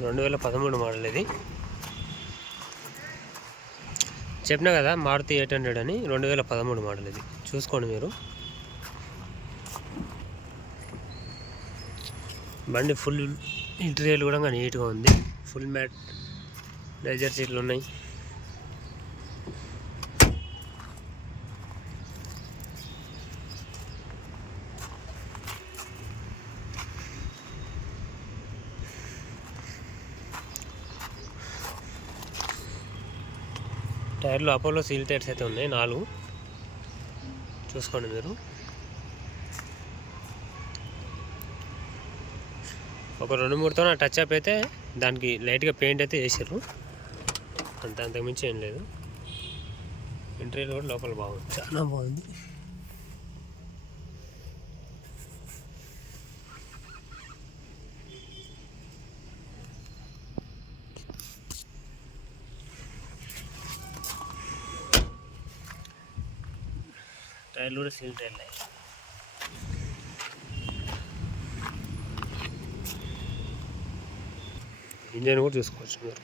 2013 మోడల్ ఇది. చెప్పినా కదా మారుతి 800 అని. 2013 మోడల్ ఇది, చూసుకోండి మీరు. బండి ఫుల్ ఇంటీరియర్ కూడా నీట్గా ఉంది. ఫుల్ మ్యాట్ లెజర్ సీట్లు ఉన్నాయి. టైర్లు అపోలో సీల్ టైర్స్ అయితే ఉన్నాయి 4, చూసుకోండి మీరు. ఒక 2-3తో టచ్ అప్ అయితే దానికి లైట్గా పెయింట్ అయితే వేసారు, అంతకుమించి ఏం లేదు. ఇంటీరియర్ కూడా లోపల బాగుంది, చాలా బాగుంది. టైర్లు కూడా సీల్ టైర్లే. ఇంజన్ కూడా చూసుకోవచ్చు మీరు.